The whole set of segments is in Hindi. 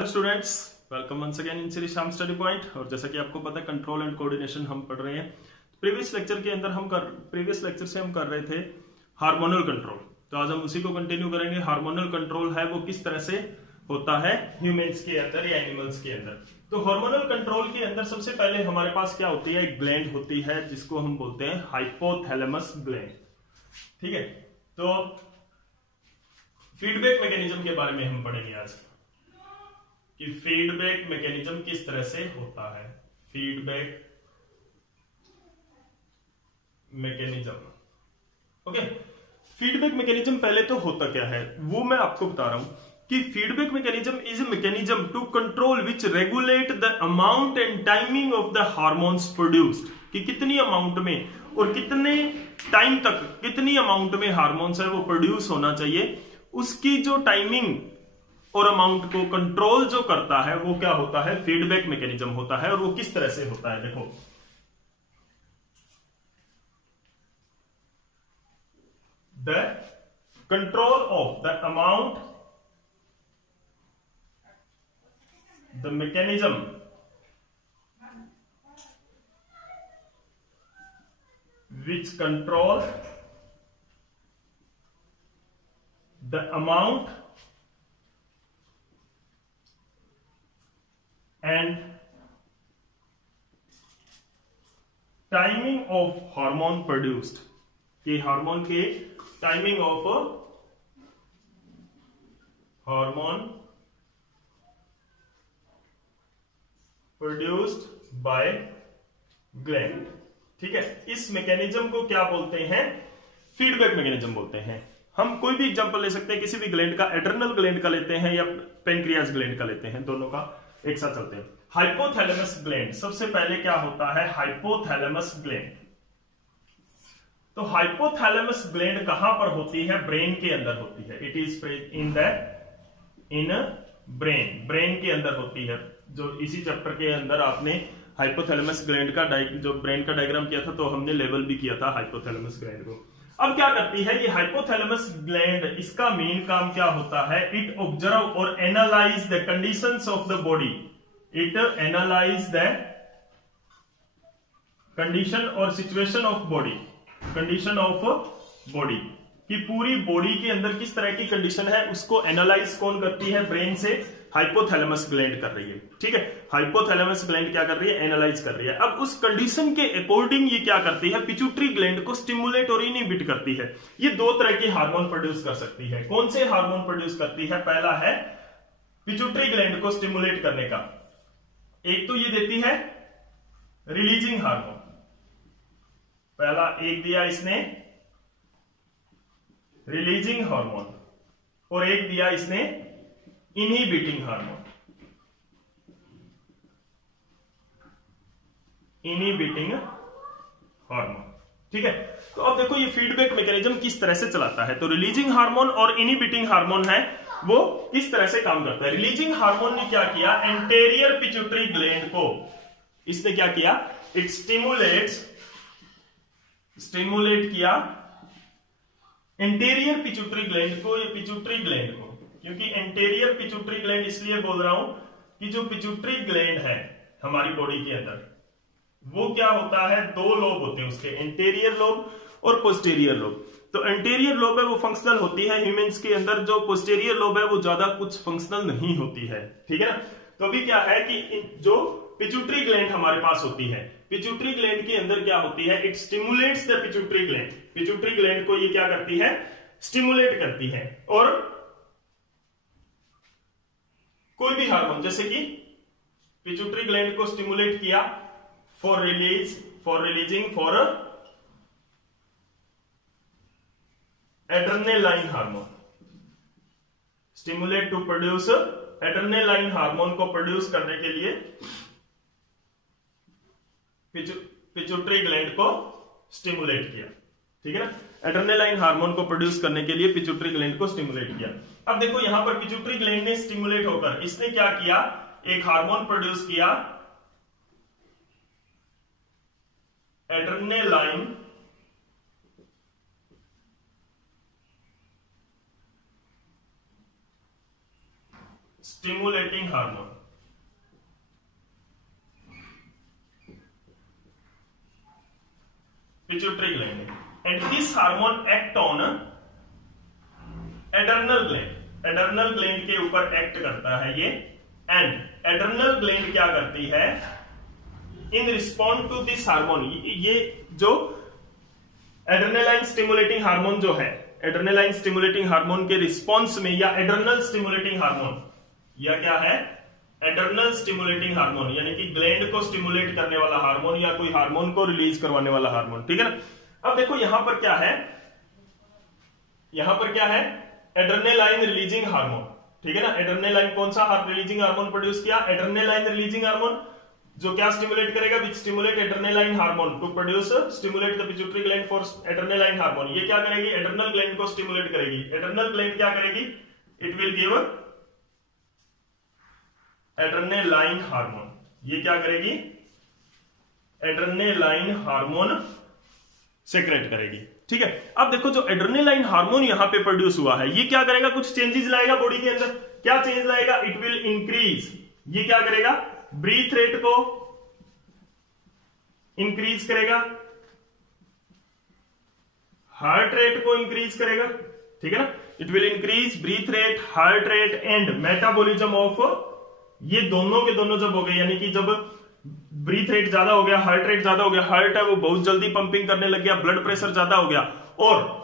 Hello students, welcome once again in Shri Shyam study point. और जैसा कि आपको पता है कंट्रोल एंड कोऑर्डिनेशन हम पढ़ रहे हैं। प्रीवियस लेक्चर के अंदर प्रीवियस लेक्चर से हम कर रहे थे हार्मोनल कंट्रोल। तो आज हम उसी को कंटिन्यू करेंगे। हार्मोनल कंट्रोल है वो किस तरह से होता है ह्यूमंस के अंदर या एनिमल्स के अंदर। तो हार्मोनल कंट्रोल के अंदर सबसे पहले हमारे पास क्या होती है, एक ग्लैंड होती है जिसको हम बोलते हैं हाइपोथैलेमस ग्लैंड। ठीक है, तो फीडबैक मैकेनिज्म के बारे में हम पढ़ेंगे आज कि फीडबैक मैकेनिज्म किस तरह से होता है। Feedback mechanism, okay. Feedback mechanism पहले तो होता क्या है वो मैं आपको बता रहा हूं कि feedback mechanism is a mechanism to control which regulate the amount and timing of the hormones produced, कि कितनी अमाउंट में और कितने टाइम तक कितनी अमाउंट में हार्मोन्स है वो प्रोड्यूस होना चाहिए, उसकी जो टाइमिंग और अमाउंट को कंट्रोल जो करता है वो क्या होता है, फीडबैक मैकेनिज्म होता है। और वो किस तरह से होता है, देखो the control of the amount, the mechanism which control the amount and timing of hormone produced, कि हार्मोन के timing of hormone produced by gland. ठीक है, इस मैकेनिज्म को क्या बोलते हैं, फीडबैक मैकेनिज्म बोलते हैं। हम कोई भी एग्जांपल ले सकते हैं, किसी भी ग्लैंड का, एड्रेनल ग्लैंड का लेते हैं या पेनक्रियास ग्लैंड का लेते हैं, दोनों का एक साथ चलते हैं। हाइपोथैलेमस ग्लैंड, सबसे पहले क्या होता है हाइपोथैलेमस ग्लैंड। तो हाइपोथैलेमस ग्लैंड कहां पर होती है, ब्रेन के अंदर होती है। It is in brain, brain के अंदर होती है। जो इसी चैप्टर के अंदर आपने हाइपोथैलेमस ग्लैंड का जो ब्रेन का डायग्राम किया था, तो हमने लेवल भी किया था हाइपोथैलेमस ग्लैंड को। अब क्या करती है ये हाइपोथैलेमस ग्लैंड, इसका मेन काम क्या होता है, इट ऑब्जर्व और analyse the conditions of the body. It analyse the condition और situation of body, condition of body, कि पूरी बॉडी के अंदर किस तरह की कंडीशन है उसको एनालाइज कौन करती है, ब्रेन से हाइपोथैलेमस ग्लैंड कर रही है। ठीक है, हाइपोथैलेमस ग्लैंड क्या कर रही है, एनालाइज कर रही है। अब उस कंडीशन के अकॉर्डिंग ये क्या करती है, पिट्यूटरी ग्लैंड को स्टिमुलेट और इनहिबिट करती है। ये दो तरह के हार्मोन प्रोड्यूस कर सकती है। कौन से हार्मोन प्रोड्यूस करती है, पहला है पिट्यूटरी ग्लैंड को स्टिमुलेट करने का, एक तो ये देती है रिलीजिंग हार्मोन। पहला एक दिया इसने रिलीजिंग हार्मोन और एक दिया इसने इनहिबिटिंग हार्मोन। इनहिबिटिंग हार्मोन, ठीक है। तो अब देखो ये फीडबैक मैकेनिज्म किस तरह से चलाता है। तो रिलीजिंग हार्मोन और इनहिबिटिंग हार्मोन है वो किस तरह से काम करता है। रिलीजिंग हार्मोन ने क्या किया, एंटेरियर पिट्यूटरी ग्लैंड को इसने क्या किया, इट स्टिमुलेट किया एंटेरियर पिट्यूटरी ग्लैंड को, ये पिट्यूटरी ग्लैंड को, क्योंकि एंटेरियर पिट्यूटरी ग्लैंड इसलिए बोल रहा हूं कि जो पिट्यूटरी ग्लैंड है हमारी बॉडी के अंदर, वो क्या होता है, दो लोब होते हैं उसके, एंटेरियर लोब और पोस्टीरियर लोब। तो एंटेरियर लोब है वो फंक्शनल होती है ह्यूमंस के अंदर, जो पोस्टीरियर लोब है वो ज्यादा कुछ फंक्शनल नहीं होती है। ठीक है ना। तो अभी क्या है कि जो पिट्यूटरी ग्लैंड हमारे पास होती है, पिट्यूटरी ग्लैंड के अंदर क्या होती है, it stimulates the pituitary gland. Pituitary gland को ये क्या करती है, स्टिमुलेट करती है। और कोई भी हार्मोन, जैसे कि पिट्यूटरी ग्लैंड को स्टिमुलेट किया for releasing for adrenaline hormone, stimulate to produce adrenaline hormone को प्रोड्यूस करने के लिए पिट्यूटरी ग्लैंड को स्टिमुलेट किया। ठीक है ना, एड्रेनालाइन हार्मोन को प्रोड्यूस करने के लिए पिट्यूटरी ग्लैंड को स्टिमुलेट किया। अब देखो यहां पर पिट्यूटरी ग्लैंड ने स्टिमुलेट होकर इसने क्या किया, एक हार्मोन प्रोड्यूस किया adrenaline stimulating hormone, pituitary gland, and this hormone act on adrenal gland, adrenal gland के ऊपर एक्ट करता है ये, एंड एड्रेनल ग्लैंड क्या करती है, इन रिस्पॉन्ड टू दिस हार्मोन, ये जो एड्रेनालाइन स्टिमुलेटिंग हार्मोन जो है, एड्रेनालाइन स्टिमुलेटिंग हार्मोन के रिस्पॉन्स में, या एड्रेनल स्टिमुलेटिंग हार्मोन, या क्या है, एड्रेनल स्टिमुलेटिंग हार्मोन, यानी कि ग्लैंड को स्टिमुलेट करने वाला हार्मोन या कोई हार्मोन को रिलीज करवाने वाला हार्मोन, ठीक है ना। अब देखो यहां पर क्या है, यहां पर क्या है, एड्रेनालाइन रिलीजिंग हार्मोन, ठीक है ना। एड्रेनालाइन कौन सा रिलीजिंग हार्मोन प्रोड्यूस किया, एड्रेनालाइन रिलीजिंग हार्मोन, जो क्या स्टिमुलेट करेगा, which stimulate adrenaline hormone to produce stimulate the pituitary gland for adrenaline hormone, ये क्या करेगी, एड्रेनल ग्लैंड को स्टिमुलेट करेगी। एड्रेनल ग्लैंड क्या करेगी, it will give adrenaline hormone, ये क्या करेगी, एड्रेनालाइन हार्मोन सेक्रेट करेगी, ठीक है। अब देखो जो एड्रेनालाइन हार्मोन यहां पे प्रोड्यूस हुआ है, ये क्या करेगा, कुछ चेंजेस लाएगा बॉडी के अंदर। क्या चेंज लाएगा, इट विल इंक्रीज, ये क्या करेगा, ब्रीथ रेट को इंक्रीज करेगा, हार्ट रेट को इंक्रीज करेगा, ठीक है ना। It will increase breath rate, heart rate and metabolism of, ये दोनों के दोनों जब हो गए, यानी कि जब ब्रीथ रेट ज्यादा हो गया, हार्ट रेट ज्यादा हो गया, हार्ट है वो बहुत जल्दी पंपिंग करने लग गया, ब्लड प्रेशर ज्यादा हो गया, और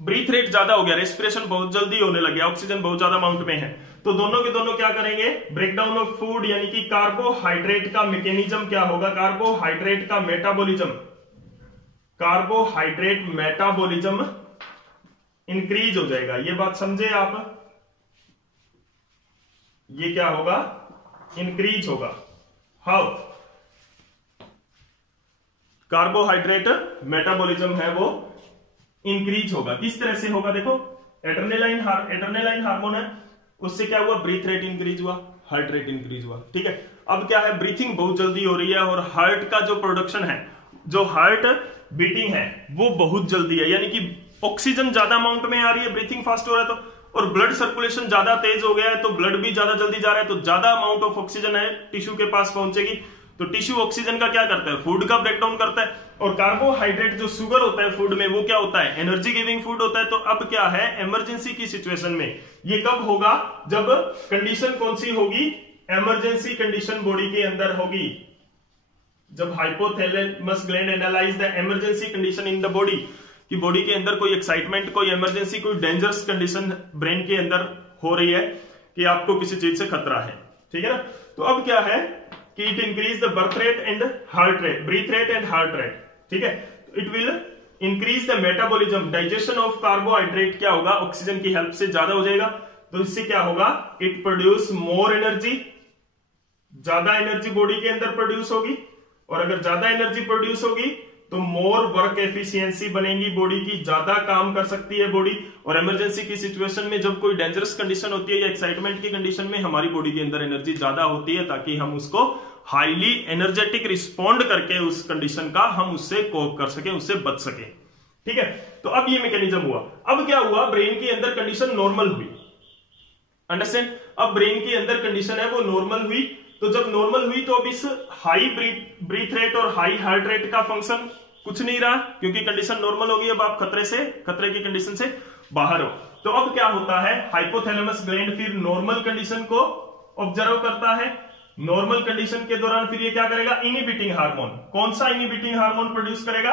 ब्रीथ रेट ज्यादा हो गया, रेस्पिरेशन बहुत जल्दी होने लग गया, ऑक्सीजन बहुत ज्यादा अमाउंट में है, तो दोनों के दोनों क्या करेंगे, ब्रेकडाउन ऑफ फूड, यानी कि कार्बोहाइड्रेट का मैकेनिज्म क्या होगा, कार्बोहाइड्रेट का मेटाबॉलिज्म, कार्बोहाइड्रेट मेटाबॉलिज्म इंक्रीज हो जाएगा। ये बात समझे आप, ये क्या होगा, इंक्रीज होगा। हाउ, कार्बोहाइड्रेट मेटाबॉलिज्म है वो इंक्रीज होगा, किस तरह से होगा, देखो एड्रेनालाइन हार्मोन है, उससे क्या हुआ, ब्रीथ रेट इंक्रीज हुआ, हार्ट रेट इंक्रीज हुआ, ठीक है। अब क्या है, ब्रीथिंग बहुत जल्दी हो रही है, और हार्ट का जो प्रोडक्शन है, जो हार्ट बीटिंग है वो बहुत जल्दी है, यानी कि ऑक्सीजन ज्यादा अमाउंट में आ रही है, ब्रीथिंग फास्ट हो रहा है तो, और ब्लड सर्कुलेशन ज्यादा तेज हो गया है तो ब्लड भी ज्यादा जल्दी जा रहा है, तो ज्यादा अमाउंट ऑफ ऑक्सीजन है टिश्यू के पास पहुंचेगी, तो टिश्यू ऑक्सीजन का क्या करता है, फूड का ब्रेकडाउन करता है, और कार्बोहाइड्रेट जो शुगर होता है फूड में, वो क्या होता है, एनर्जी गिविंग फूड होता है। तो अब क्या है, इमरजेंसी की सिचुएशन में ये कब होगा, जब कंडीशन कौन सी होगी, इमरजेंसी कंडीशन बॉडी के अंदर होगी, जब hypothalamus gland analyse the emergency condition in the body, कि बॉडी के अंदर कोई एक्साइटमेंट, कोई इमरजेंसी, कोई डेंजरस कंडीशन ब्रेन के अंदर हो रही है कि आपको किसी चीज से खतरा है, ठीक है ना। तो अब क्या है कि it increase the breath rate and heart rate, breath rate and heart rate, ठीक है। It will increase the metabolism, digestion of carbohydrate क्या होगा, ऑक्सीजन की हेल्प से ज्यादा हो जाएगा, तो इससे क्या होगा, इट प्रोड्यूस मोर एनर्जी, ज्यादा एनर्जी बॉडी के अंदर प्रोड्यूस होगी, और अगर ज्यादा एनर्जी प्रोड्यूस होगी तो मोर वर्क एफिशिएंसी बनेगी बॉडी की, ज्यादा काम कर सकती है बॉडी, और इमरजेंसी की सिचुएशन में जब कोई डेंजरस कंडीशन होती है या एक्साइटमेंट की कंडीशन में हमारी बॉडी के अंदर एनर्जी ज्यादा होती है, ताकि हम उसको हाईली एनर्जेटिक रिस्पॉन्ड करके उस कंडीशन का हम उससे कोप कर सके, उससे बच सके, ठीक है। तो अब ये मैकेनिज्म हुआ। अब क्या हुआ, ब्रेन के अंदर कंडीशन नॉर्मल हुई, अंडरस्टैंड। अब ब्रेन के अंदर कंडीशन है वो नॉर्मल हुई, तो जब नॉर्मल हुई तो अब इस हाई ब्रीथ रेट और हाई हार्ट रेट का फंक्शन कुछ नहीं रहा, क्योंकि कंडीशन नॉर्मल होगी, अब आप खतरे की कंडीशन से बाहर हो। तो अब क्या होता है, हाइपोथैलेमस ग्लैंड फिर नॉर्मल कंडीशन को ऑब्जर्व करता है, नॉर्मल कंडीशन के दौरान फिर ये क्या करेगा, इनहिबिटिंग हार्मोन, कौन सा इनहिबिटिंग हार्मोन प्रोड्यूस करेगा,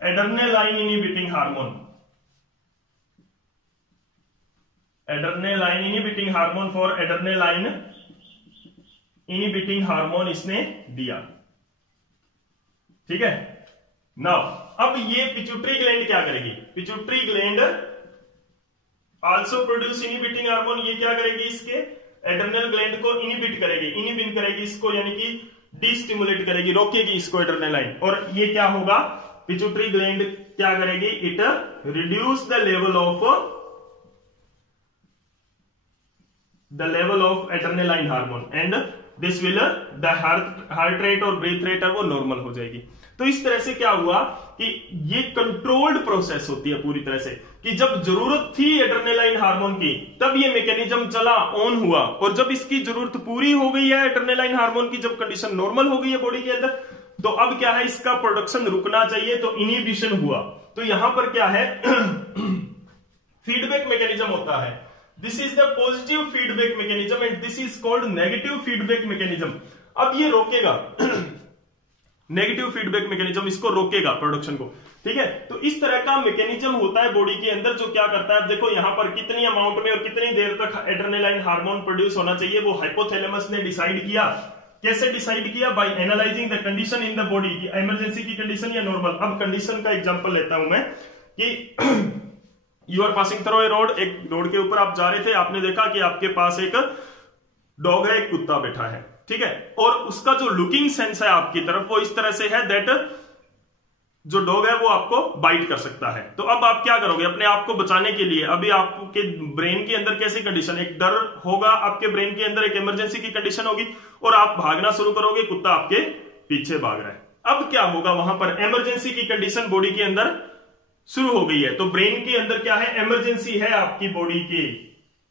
adrenaline inhibiting hormone, adrenaline inhibiting hormone for adrenaline inhibiting hormone इसने दिया, ठीक है। नाउ अब ये पिट्यूटरी ग्लैंड क्या करेगी, pituitary gland also produce inhibiting hormone, ये क्या करेगी, इसके एड्रेनल ग्लैंड को इनहिबिट करेगी, इनहिबिट करेगी इसको, यानी कि डिस्टिमुलेट करेगी, रोकेगी इसको एड्रेनालाइन, और ये क्या होगा, पिट्यूटरी ग्लैंड क्या करेगी, it reduce the level of adrenaline hormone, and this will the heart rate और ब्रीथ रेट है वो नॉर्मल हो जाएगी। तो इस तरह से क्या हुआ कि ये कंट्रोल्ड प्रोसेस होती है पूरी तरह से, कि जब जरूरत थी एड्रेनालाइन हार्मोन की तब ये मैकेनिज्म चला, ऑन हुआ, और जब इसकी जरूरत पूरी हो गई है एड्रेनालाइन हार्मोन की, जब कंडीशन नॉर्मल हो गई है बॉडी के अंदर, तो अब क्या है, इसका प्रोडक्शन रुकना चाहिए, तो इनिबिशन हुआ। तो यहां पर क्या है फीडबैक मैकेनिज्म होता है। This is the positive feedback mechanism and this is called negative feedback mechanism. अब ये रोकेगा नेगेटिव फीडबैक मैकेनिज्म इसको रोकेगा प्रोडक्शन को, ठीक है। तो इस तरह का मैकेनिज्म होता है बॉडी के अंदर, जो क्या करता है, देखो यहां पर कितनी अमाउंट में और कितनी देर तक एड्रेनालाइन हार्मोन प्रोड्यूस होना चाहिए, वो हाइपोथैलेमस ने डिसाइड किया। कैसे डिसाइड किया? By analysing the condition in the body, emergency की कंडीशन या नॉर्मल। अब कंडीशन का एग्जांपल लेता हूं मैं कि you are passing through a road, एक रोड के ऊपर आप जा रहे थे, आपने देखा कि आपके पास एक डॉग है, एक कुत्ता बैठा है, ठीक है, और उसका जो लुकिंग सेंस है आपकी तरफ वो इस तरह से है दैट जो डॉग है वो आपको बाइट कर सकता है। तो अब आप क्या करोगे अपने आप को बचाने के लिए? अभी आपके ब्रेन के अंदर कैसी कंडीशन, एक डर होगा आपके ब्रेन के अंदर, एक इमरजेंसी की कंडीशन होगी, और आप भागना शुरू करोगे, कुत्ता आपके पीछे भाग रहा है। अब क्या होगा, वहां पर इमरजेंसी की कंडीशन बॉडी के अंदर शुरू हो गई है। तो ब्रेन के अंदर क्या है, इमरजेंसी है आपकी बॉडी की,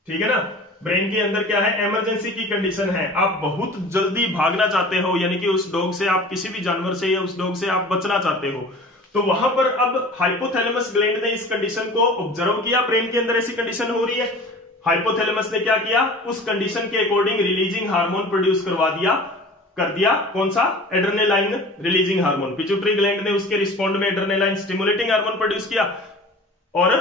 ठीक है ना। ब्रेन के अंदर क्या है, इमरजेंसी की कंडीशन है, आप बहुत जल्दी भागना चाहते हो, यानी कि उस डॉग से, आप किसी भी जानवर से या उस डॉग से आप बचना चाहते हो। तो वहां पर अब हाइपोथैलेमस ग्लैंड ने इस कंडीशन को ऑब्जर्व किया, ब्रेन के अंदर ऐसी कंडीशन हो रही है। हाइपोथैलेमस ने क्या किया, उस कंडीशन के अकॉर्डिंग रिलीजिंग हार्मोन प्रोड्यूस कर दिया। कौन सा? Adrenaline releasing hormone. Pituitary gland ने उसके रिस्पॉन्ड में एड्रेनालाइन स्टिमुलेटिंग हार्मोन प्रोड्यूस किया, और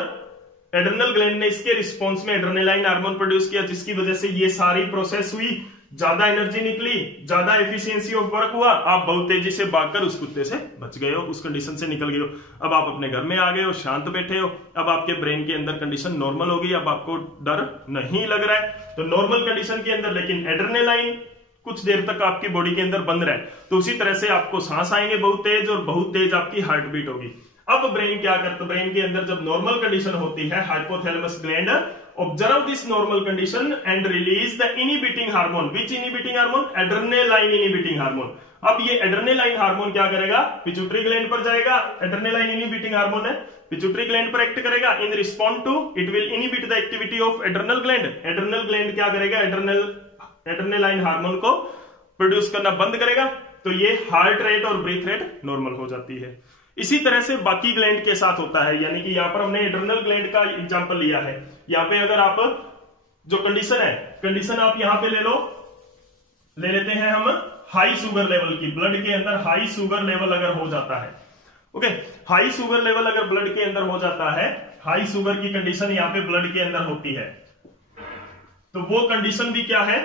एड्रेनल ग्लैंड ने इसके रिस्पॉन्स में एड्रेनालाइन हार्मोन प्रोड्यूस किया, जिसकी वजह से ये सारी प्रोसेस हुई, ज्यादा एनर्जी निकली, ज्यादा एफिशिएंसी ऑफ वर्क हुआ, आप बहुत तेजी से भागकर उस कुत्ते से बच गए हो, उस कंडीशन से निकल गए हो। अब आप अपने घर में आ गए हो, शांत बैठे हो, अब आपके ब्रेन के अंदर कंडीशन नॉर्मल हो गई, अब आपको डर नहीं लग रहा है। तो नॉर्मल कंडीशन के अंदर लेकिन एड्रेनालाइन कुछ देर तक आपकी बॉडी के अंदर बंद रहे, तो उसी तरह से आपको सांस आएंगे बहुत तेज, और बहुत तेज आपकी हार्ट बीट होगी। अब ब्रेन क्या करता है, ब्रेन के अंदर जब नॉर्मल कंडीशन होती है, hypothalamus gland observe this normal condition and release the inhibiting hormone. Which inhibiting hormone? Adrenaline inhibiting hormone. अब ये एड्रेनालाइन हार्मोन क्या करेगा, पिट्यूटरी ग्लैंड पर जाएगा, एड्रेनालाइन इनिबिटिंग हार्मोन है, पिट्यूटरी ग्लैंड पर एक्ट करेगा, in respond to it will inhibit the activity of adrenal gland. Adrenal gland क्या करेगा, एड्रेनालाइन हार्मोन को प्रोड्यूस करना बंद करेगा, तो ये हार्ट रेट और ब्रीथ रेट नॉर्मल हो जाती है। इसी तरह से बाकी ग्लैंड के साथ होता है, यानी कि यहां पर हमने एड्रेनल ग्लैंड का एग्जांपल लिया है। यहां पे अगर आप जो कंडीशन है, कंडीशन आप यहां पे ले लेते हैं हम हाई शुगर लेवल की, ब्लड के अंदर हाई शुगर लेवल अगर हो जाता है, ओके, हाई शुगर लेवल अगर ब्लड के अंदर हो जाता है, हाई शुगर की कंडीशन यहां पे ब्लड के अंदर होती है, तो वो कंडीशन भी क्या है,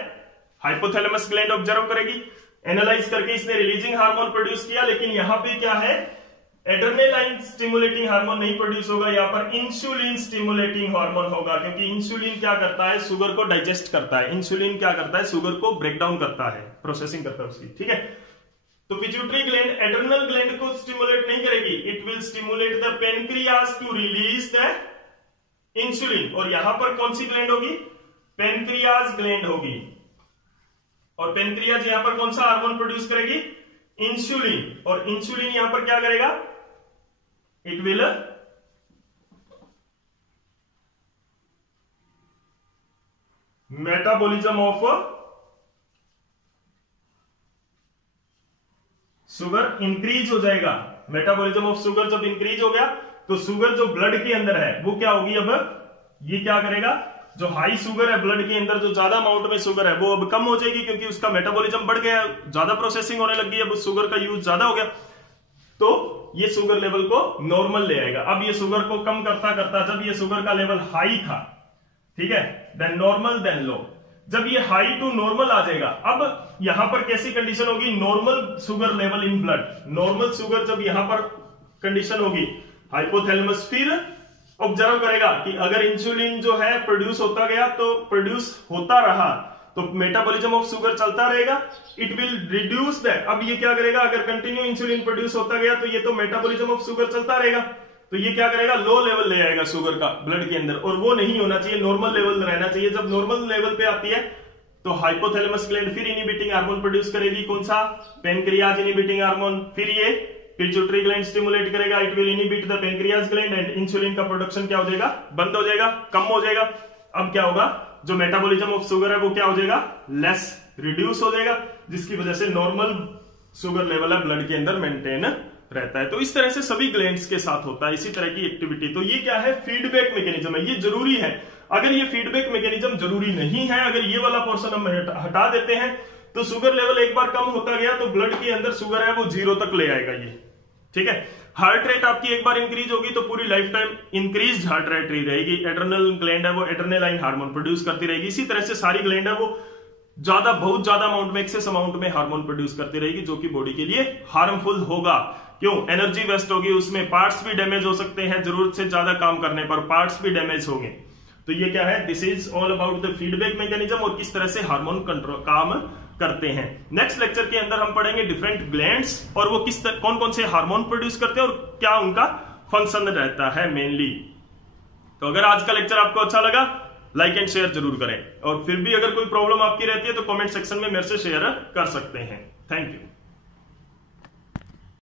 हाइपोथैलेमस ग्लैंड ऑब्जर्व करेगी, एनालाइज करके इसने रिलीजिंग हार्मोन प्रोड्यूस किया, लेकिन यहां पे क्या है, एड्रेनालाइन स्टिमुलेटिंग हार्मोन नहीं प्रोड्यूस होगा, यहां पर इंसुलिन स्टिमुलेटिंग हार्मोन होगा, क्योंकि इंसुलिन क्या करता है, शुगर को डाइजेस्ट करता है। इंसुलिन क्या करता है, शुगर को ब्रेक डाउन करता है, प्रोसेसिंग करता है उसकी, ठीक है। तो पिट्यूटरी ग्लैंड एड्रेनल ग्लैंड को स्टिमुलेट नहीं करेगी, it will stimulate the pancreas to release the insulin. और यहां पर कौन सी ग्लैंड होगी, पेनक्रियास ग्लैंड होगी, और पेनक्रियास यहां पर कौन सा हार्मोन प्रोड्यूस करेगी, इंसुलिन। और इंसुलिन यहां पर क्या करेगा, it will metabolism of sugar increase हो जाएगा। मेटाबॉलिज्म ऑफ शुगर जब इंक्रीज हो गया, तो शुगर जो ब्लड के अंदर है वो क्या होगी, अब ये क्या करेगा, जो हाई शुगर है ब्लड के अंदर, जो ज्यादा अमाउंट में शुगर है, वो अब कम हो जाएगी, क्योंकि उसका मेटाबॉलिज्म बढ़ गया, ज्यादा प्रोसेसिंग होने लग गई, अब उस शुगर का यूज ज्यादा हो गया, तो ये शुगर लेवल को नॉर्मल ले आएगा। अब ये शुगर को कम करता करता, जब ये शुगर का लेवल हाई था, ठीक है, देन नॉर्मल देन लो, जब ये हाई टू नॉर्मल आ जाएगा, अब यहां पर कैसी कंडीशन होगी, normal sugar level in blood. Normal sugar जब यहां पर कंडीशन होगी, हाइपोथैलेमस फिर ऑब्जर्व करेगा कि अगर इंसुलिन जो है प्रोड्यूस होता गया, तो प्रोड्यूस होता रहा, तो मेटाबॉलिज्म ऑफ शुगर चलता रहेगा, इट विल रिड्यूस दैट। अब ये क्या करेगा, अगर कंटिन्यू इंसुलिन प्रोड्यूस होता गया, तो ये तो मेटाबॉलिज्म ऑफ शुगर चलता रहेगा, तो ये क्या करेगा, लो लेवल ले आएगा शुगर का ब्लड के अंदर, और वो नहीं होना चाहिए, नॉर्मल लेवल रहना चाहिए। जब नॉर्मल लेवल पे आती है, तो हाइपोथैलेमस ग्लैंड फिर इनिबिटिंग हार्मोन प्रोड्यूस करेगी, कौन सा, पेनक्रियाज इनिबिटिंग हार्मोन, फिर ये पिट्यूटरी ग्लैंड स्टिमुलेट करेगा, it will inhibit the pancreas gland and insulin का प्रोडक्शन क्या हो जाएगा, बंद हो जाएगा, कम हो जाएगा। अब क्या होगा, जो मेटाबॉलिज्म ऑफ शुगर है वो क्या हो जाएगा, लेस, रिड्यूस हो जाएगा, जिसकी वजह से नॉर्मल शुगर लेवल है ब्लड के अंदर मेंटेन रहता है। तो इस तरह से सभी ग्लैंड्स के साथ होता है इसी तरह की एक्टिविटी। तो ये क्या है, फीडबैक मैकेनिज्म है, ये जरूरी है। अगर ये फीडबैक मैकेनिज्म जरूरी नहीं है, अगर ये वाला पोर्शन हम हटा देते हैं तो शुगर लेवल एक बार कम होता गया तो ब्लड के अंदर शुगर है वो 0 तक ले आएगा ये, ठीक है। हार्ट रेट आपकी एक बार इंक्रीज होगी तो पूरी life time increase heart rate ही रहेगी। एड्रेनल ग्लैंड है वो एड्रेनालाइन हार्मोन प्रोड्यूस करती रहेगी। इसी तरह से सारी ग्लैंड है वो बहुत ज्यादा अमाउंट में, एक्सेस अमाउंट में हार्मोन प्रोड्यूस करती रहेगी, जो कि बॉडी के लिए हार्मफुल होगा। क्यों, एनर्जी वेस्ट होगी, उसमें पार्ट्स भी डैमेज हो सकते हैं, जरूरत से ज्यादा काम करने पर पार्ट्स भी डैमेज होंगे। तो ये क्या है, this is all about the feedback mechanism और किस तरह से हार्मोन कंट्रोल काम करते हैं। नेक्स्ट लेक्चर के अंदर हम पढ़ेंगे डिफरेंट ग्लैंड्स और वो कौन कौन से हार्मोन प्रोड्यूस करते हैं और क्या उनका फंक्शन रहता है मेनली। तो अगर आज का लेक्चर आपको अच्छा लगा, लाइक एंड शेयर जरूर करें, और फिर भी अगर कोई प्रॉब्लम आपकी रहती है तो कमेंट सेक्शन में मेरे से शेयर कर सकते हैं। Thank you.